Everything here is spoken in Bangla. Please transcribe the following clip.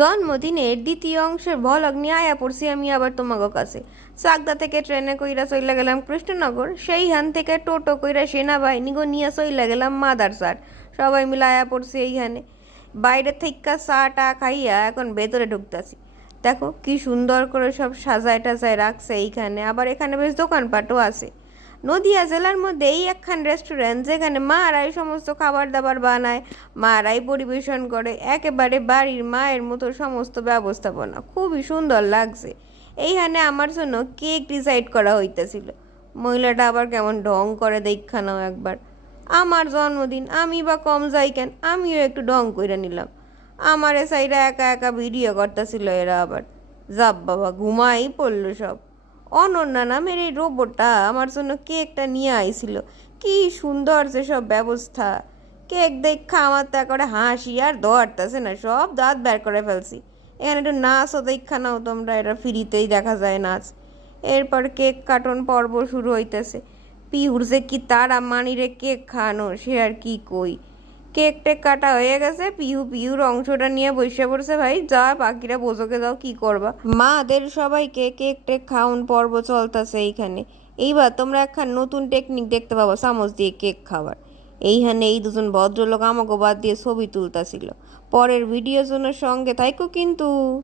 জন্মদিনের দ্বিতীয় অংশের ভলগ নিয়ে আয়া পড়ছি আমি আবার তোমাগো কাছে। চাকদা থেকে ট্রেনে কইরা চইলা গেলাম কৃষ্ণনগর, সেইখান থেকে টোটো কইরা সেনাবাহিনী গো নিয়ে চইলা গেলাম মাদারসার। সবাই মিলে আয়া পড়ছি এইখানে। বাইরে থেকে চা টা খাইয়া এখন ভেতরে ঢুকতাছি। দেখো কি সুন্দর করে সব সাজায় টাজায় রাখছে এইখানে, আবার এখানে বেশ দোকানপাটও আছে। নদিয়া জেলার মধ্যে এই একখান রেস্টুরেন্ট যেখানে মারাই সমস্ত খাবার দাবার বানায়, মারাই পরিবেশন করে, একেবারে বাড়ির মায়ের মতো সমস্ত ব্যবস্থাপনা, খুবই সুন্দর লাগছে। এইখানে আমার জন্য কেক ডিসাইড করা হইতেছিল। মহিলাটা আবার কেমন ঢং করে দেখা নাও একবার। আমার জন্মদিন, আমি বা কম যাই কেন, আমিও একটু ঢং কইরা নিলাম। আমার সাইডে একা একা ভিডিও করতেছিল এরা আবার। যাব বাবা, ঘুমাই পড়লো সব। অনন্যা নামের এই রোবটটা আমার জন্য কেকটা নিয়ে আইছিল। কি সুন্দর যে সব ব্যবস্থা। কেক দেখা আমার তো করে হাসি আর ধরতেছে না, সব দাঁত বের করে ফেলছি। এখানে একটু নাচও দেখা নাও তোমরা, এটা ফ্রিতেই দেখা যায় নাচ। এরপর কেক কাটন পর্ব শুরু হইতেছে। পিহুর যে কি তারা মানিরে কেক খাওয়ানো, সে আর কি কই। কেক টেক কাটা হয়ে গেছে, পিহুর অংশটা নিয়ে বসে পড়ছে। ভাই যা, বাকিরা বোঝোকে দাও, কি করবা। মাদের সবাইকে কেক টেক খাওয়ান পর্ব চলতেছে এইখানে। এইবার তোমরা একখান নতুন টেকনিক দেখতে পাবো চামচ দিয়ে কেক খাওয়ার। এইখানে এই দুজন ভদ্রলোক আমাকে বাদ দিয়ে ছবি তুলতাছিল। পরের ভিডিওর জন্য সঙ্গে থাইকো কিন্তু।